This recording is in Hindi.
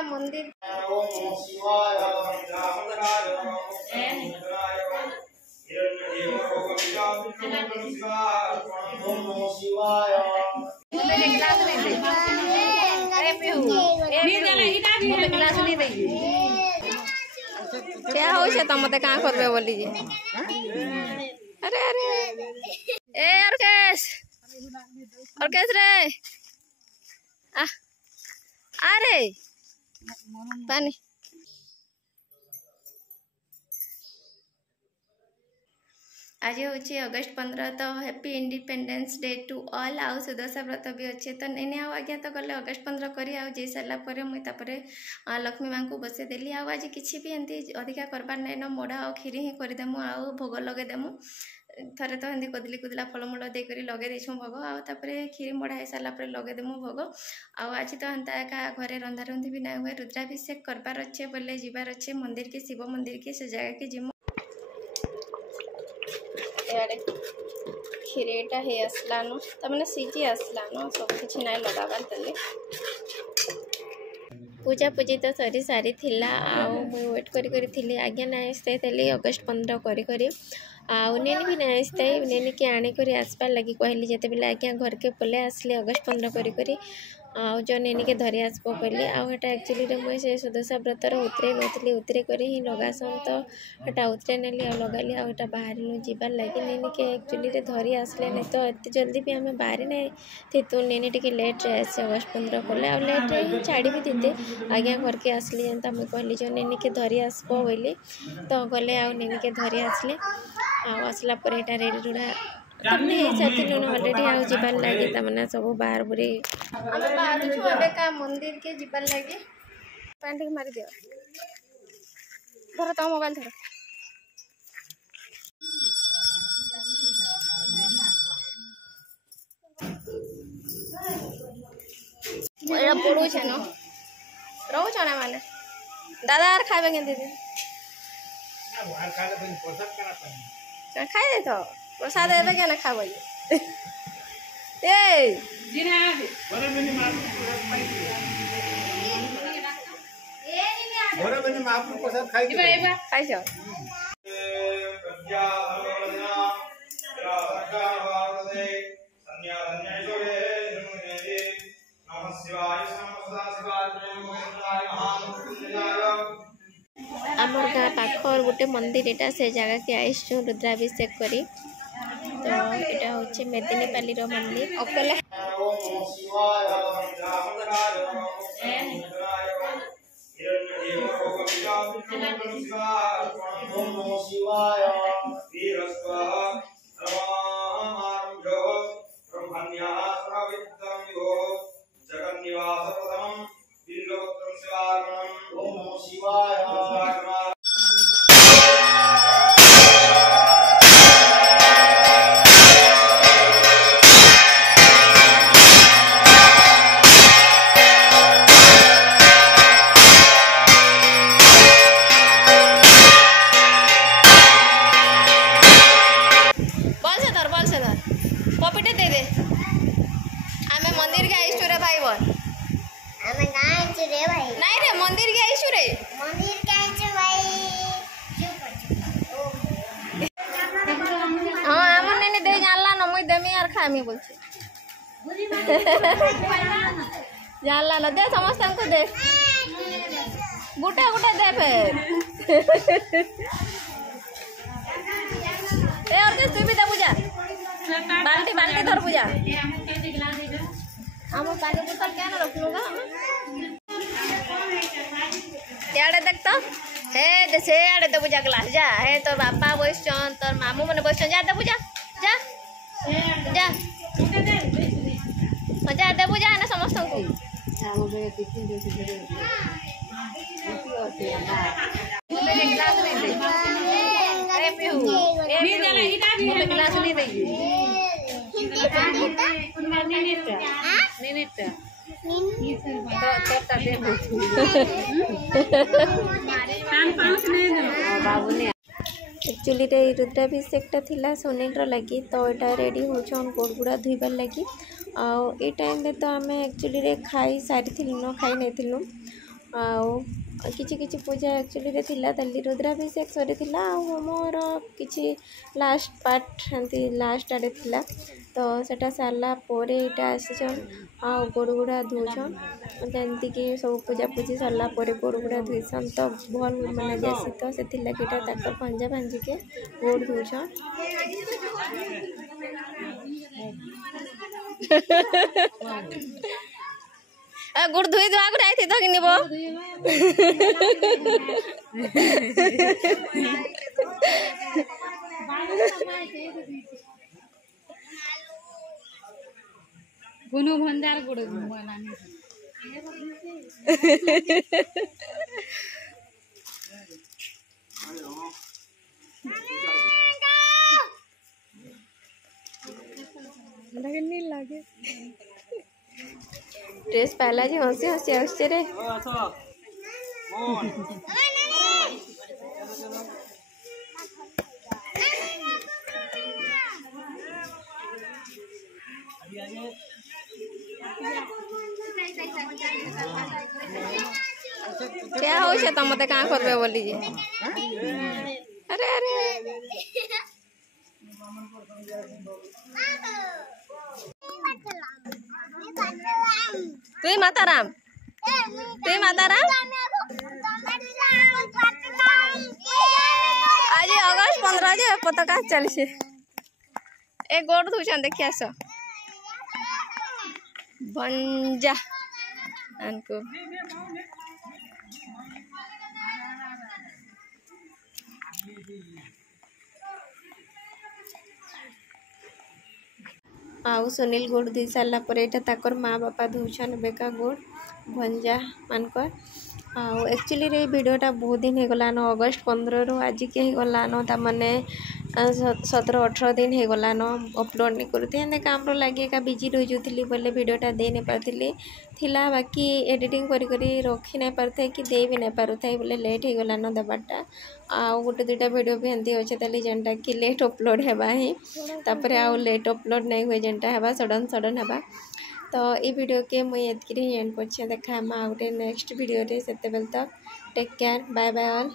का मंदिर क्या हो तो मत क्या करबे बोली जी। अरे अरे ए ऑर्केश रे अरे पानी आज हूँ अगस्ट 15 तो happy independence day to all. आउ सुदशा व्रत भी अच्छे तो नहीं आज्ञा तो गले अगस्ट 15 करी आई सारापर मुझे लक्ष्मी माँ को बसई देली। आज किसी भी एमती अधिका करबार नहीं न मोड़ा और खीरी ही करदेमु आउ भोग लगेदेमु। थरे तो एमती कदली कुदला फलमूल देकर लगे देछुँ भोग आउे खीरी मड़ा हो सारापर लगेदेमु भोग। आज तो एंता एका घरे रंधा रंधि भी ना हुए रुद्राभिषेक करबार अच्छे बोले जीवार अच्छे मंदिर के शिव मंदिर के से जगह के जिमु। यारे खीरेटा हे आसलानो तमने सीजी आसलानो सब कुछ नहीं लगाबार तले पूजा पूजी तो सरी सारी थिला आउ वेट करी आज्ञा नहीं आसते अगस्ट 15 करी आउ नेनी भी नहीं आसते नेनी के आनिक आसबार लगी कहली जिते बेले आज्ञा घर के पले आसले अगस्ट 15 करी आउ जो नेनी के धरी आसब कहली आटा एक्चुअली मुझे सुदशा व्रतर उतरे नौली उतरे कर ही लगासन तो एटा उतरे नेली आ लगाली आटा बाहर जीवार लगे नेनी के एक्चुअली धरी आसले नहीं तो एत जल्दी भी आम बाहरी नहीं थी तो नेनी टे लेट रे आसे अगस्ट 15 कले आ लेट ही छाड़ी भी दीते आज्ञा घर के आसली जेनता मुझे कहली जो नेनी के धरी आसब बोली तो गले आ नेनी के धरी आसले आसला पर एटा रेडी रुड़ा तमने साथी ऑलरेडी आउ जीवार लगे तमने सब बाहर बुरी हम बाहर छुबे का मंदिर के जीवार लगे पैंट मारी दियो धर तो मोबाइल धर एरा पड़ू छे न रहू छना माने दादा आर खाबे के दीदी बाहर खाले तो प्रसाद करा पानी खाई दे तो प्रसाद एबे के ना खाबो ए जिना घरे बनी मापुर प्रसाद खाई दिबा एबा खाइछो आमर गाँ पाखर गोटे मंदिर एटा से जगह के आईसु रुद्राभिषेक करी तो यहाँ हूँ मेदिनीपाली मंदिर अकेला खामी बोलছে जानला न दे समस्त को दे गोटा गोटा दे फिर ए और तू भी दे पूजा बाल्टी बाल्टी धर पूजा हम पानी बोतल क्या ना रखलूगा याडे देख तो हे दे से याडे दे पूजा क्लास जा हे तो बापा बसचन तोर मामू मने बसचन जा दे पूजा जा जा मजा दे पूजा ना समस्त को क्लास नहीं देगी बाबू ने एक्चुअली रुद्राभिषेकटा थिला सोनीर लगी तो यहाँ रेडी होन गोड़ गुड़ा धोबार लगी आउ टाइम तो आम एक्चुअली खाई सारी न खाई नहीं किछि किछि पूजा एक्चुअली थिला तल्ली रुद्राभिषेक सरी थिला होमर किछि लास्ट पार्ट एमती लास्ट आड़े थिला तो सेटा सारला पोरे इटा आसीछन आ गोड़ गुड़ा धोछन जेमती कि सब पूजा पूजी सरला पोरे गोड़ गुड़ा धोइछन तो भल माने जासी तो सेति लागिटा ताकर पंजा भांजी के गोड़ धोछन गुड़ धोई दुआ गुड़ आई थी तो किनिब गुनु भंडार गुड़ बनाने लगे नहीं लगे ड्रेस पहला जी हंसी हंसी आसचे रे क्या हो से तुम मते का करबे बोली जी अरे अरे तुई माताराम आज अगस्त 15 जे पताका चलछे ए गोड़ धुछन देखि आस भंजा अनको आउ सुनील गोड़ दी सारा पर ताकर माँ बापा धोछन बेका गोड़ भंजा मानकर आउ एक्चुअली रे वीडियोटा बहुत दिन हो गलान अगस्त 15 रु आज के हो गलान तामाने 17-18 दिन हो गलान अपलोड नहीं करते काम लगे का बिजी रही जाती बोले वीडियोटा दे नहीं पार्थिली थिला बाकी एडिटिंग करी रखी नहीं पारे कि दे भी नहीं पार था बोले लेट हो गलान देवाटा आउ गोटे दुटा वीडियो भी एमती अच्छे ताली जेनटा कि लेट अपलोड हेबा ही तापर आउ लेट अपलोड नहीं हुए जेनटा हेबा सडन हेबा तो ये वीडियो के मुझे एतकी एंड कर देखा आउ गोटे नेक्स्ट वीडियो से तक take care bye bye all.